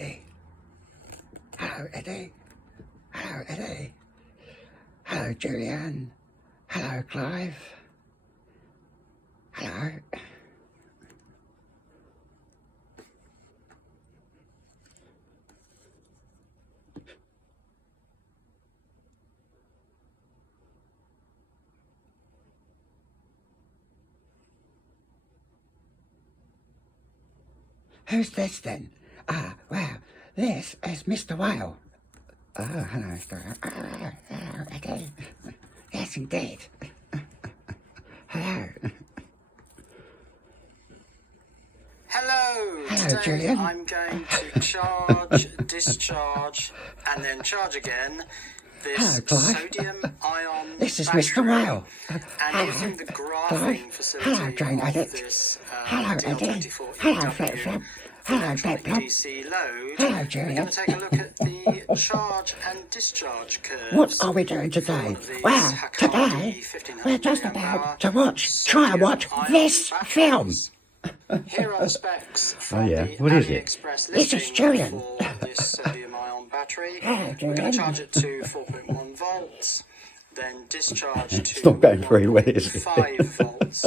Eddie. Hello, Eddie. Hello, Eddie. Hello, Julianne. Hello, Clive. Hello. Who's this then? Well, this is Mr. Whale. Oh, hello, Mr. Whale. Hello, Eddie. Yes, indeed. Hello. Hello. Hello, today Julian. I'm going to charge, discharge, and then charge again this Hello, Clive. sodium-ion This is battery. Mr. Whale. And using the graphing facility Hello, Jane of Edit. this Hello, Eddie. DL24 Hello, EW Flip. for Hello, electronic Flip. DC load, Hello, we're Julian. going to take a look at the charge and discharge curves. What are we doing today? Well, today we're just about to try and watch this film. Here are the specs from yeah. the What is it? AliExpress This is listing Julian. for this sodium-ion battery. Hello, We're Julian. going to charge it to 4.1 volts, then discharge to It's not going very well, is it? 5 volts.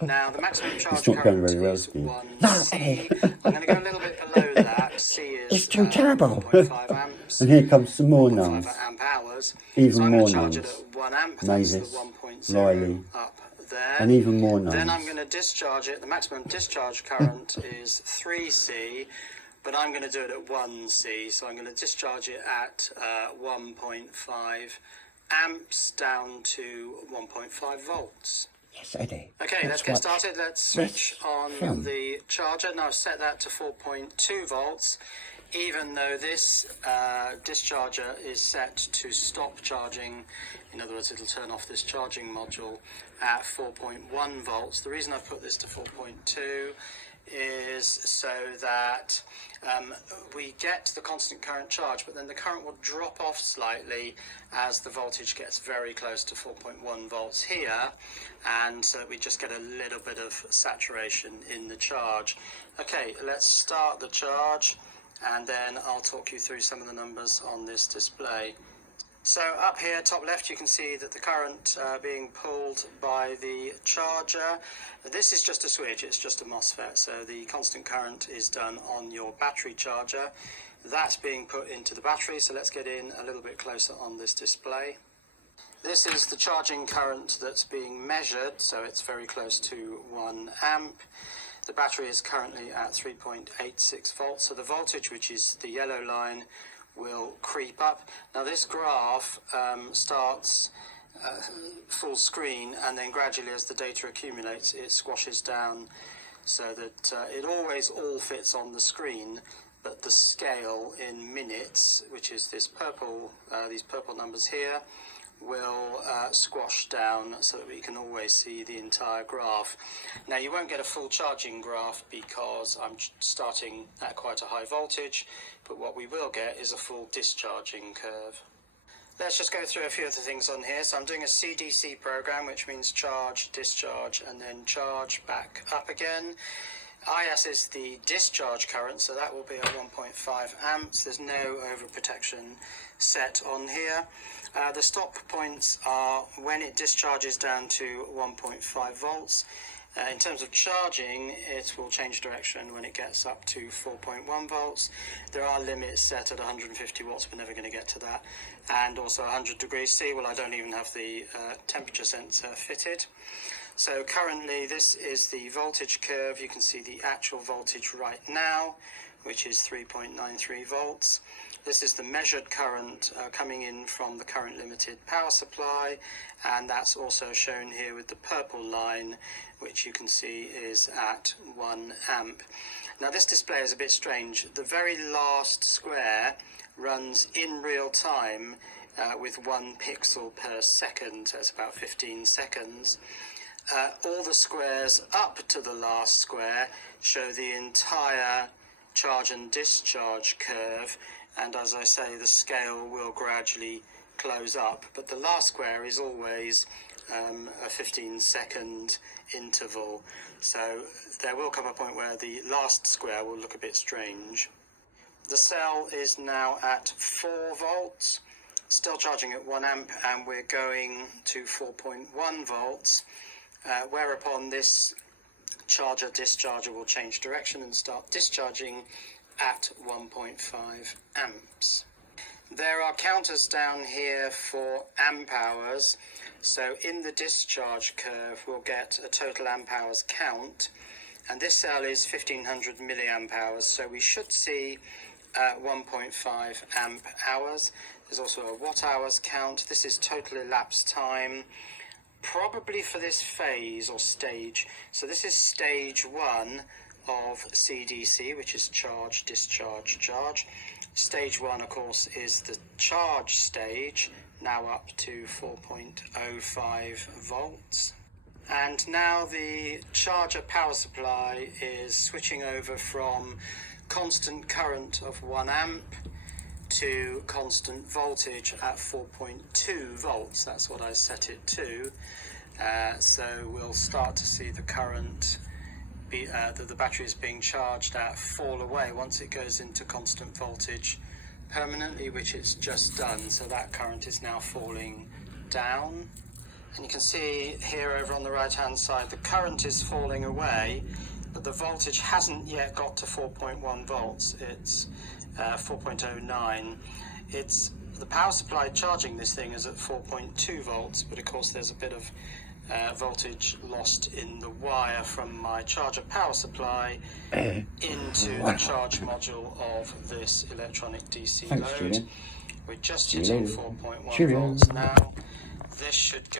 Now the maximum charge It's not going current very well, is Steve. 1 No, C. Eddie. I'm going to go a little bit below that. C is It's too terrible. 1.5 amps. And here comes some more 1.5 nuns. amp hours. Even so I'm more going to charge nuns. it at 1 amp. That's Mavis, the 1.0 Lily, up there. and even more nuns. Then I'm going to discharge it. The maximum discharge current is 3C, but I'm going to do it at 1C. So I'm going to discharge it at 1.5 amps down to 1.5 volts. Yes, Eddie. Okay, let's get started. Let's switch on film. the charger. Now I've set that to 4.2 volts, even though this discharger is set to stop charging. In other words, it'll turn off this charging module at 4.1 volts. The reason I've put this to 4.2 is so that we get the constant current charge, but then the current will drop off slightly as the voltage gets very close to 4.1 volts here, and so we just get a little bit of saturation in the charge. Okay, let's start the charge, and then I'll talk you through some of the numbers on this display. So up here, top left, you can see that the current being pulled by the charger. This is just a switch, it's just a MOSFET, so the constant current is done on your battery charger. That's being put into the battery, so let's get in a little bit closer on this display. This is the charging current that's being measured, so it's very close to 1 amp. The battery is currently at 3.86 volts, so the voltage, which is the yellow line, will creep up. Now this graph starts full screen, and then gradually as the data accumulates it squashes down so that it always all fits on the screen, but the scale in minutes, which is this purple, these purple numbers here, will squash down so that we can always see the entire graph. Now you won't get a full charging graph because I'm starting at quite a high voltage, but what we will get is a full discharging curve. Let's just go through a few of the things on here. So I'm doing a CDC program, which means charge, discharge, and then charge back up again. IS is the discharge current, so that will be at 1.5 amps. There's no overprotection set on here. The stop points are when it discharges down to 1.5 volts. In terms of charging, it will change direction when it gets up to 4.1 volts. There are limits set at 150 watts, we're never going to get to that. And also 100 degrees C, well I don't even have the temperature sensor fitted. So currently this is the voltage curve. You can see the actual voltage right now, which is 3.93 volts. This is the measured current coming in from the current limited power supply, and that's also shown here with the purple line, which you can see is at 1 amp. Now this display is a bit strange. The very last square runs in real time with 1 pixel per second, so it's about 15 seconds. All the squares up to the last square show the entire charge and discharge curve, and as I say, the scale will gradually close up, but the last square is always a 15-second interval, so there will come a point where the last square will look a bit strange. The cell is now at 4 volts, still charging at 1 amp, and we're going to 4.1 volts, whereupon this charger discharger will change direction and start discharging at 1.5 amps. There are counters down here for amp hours, so in the discharge curve we'll get a total amp hours count, and this cell is 1500 milliamp hours, so we should see 1.5 amp hours. There's also a watt hours count. This is total elapsed time, probably for this phase or stage. So this is stage 1 of CDC, which is charge, discharge, charge. Stage 1, of course, is the charge stage, now up to 4.05 volts. And now the charger power supply is switching over from constant current of 1 amp to constant voltage at 4.2 volts. That's what I set it to. So we'll start to see the current that the battery is being charged at fall away once it goes into constant voltage permanently, which it's just done. So that current is now falling down. And you can see here over on the right hand side the current is falling away, but the voltage hasn't yet got to 4.1 volts. It's 4.09. It's the power supply charging this thing is at 4.2 volts, but of course there's a bit of voltage lost in the wire from my charger power supply into the charge module of this electronic DC Thanks, load. Julian. We're just hitting 4.1 volts now. This should go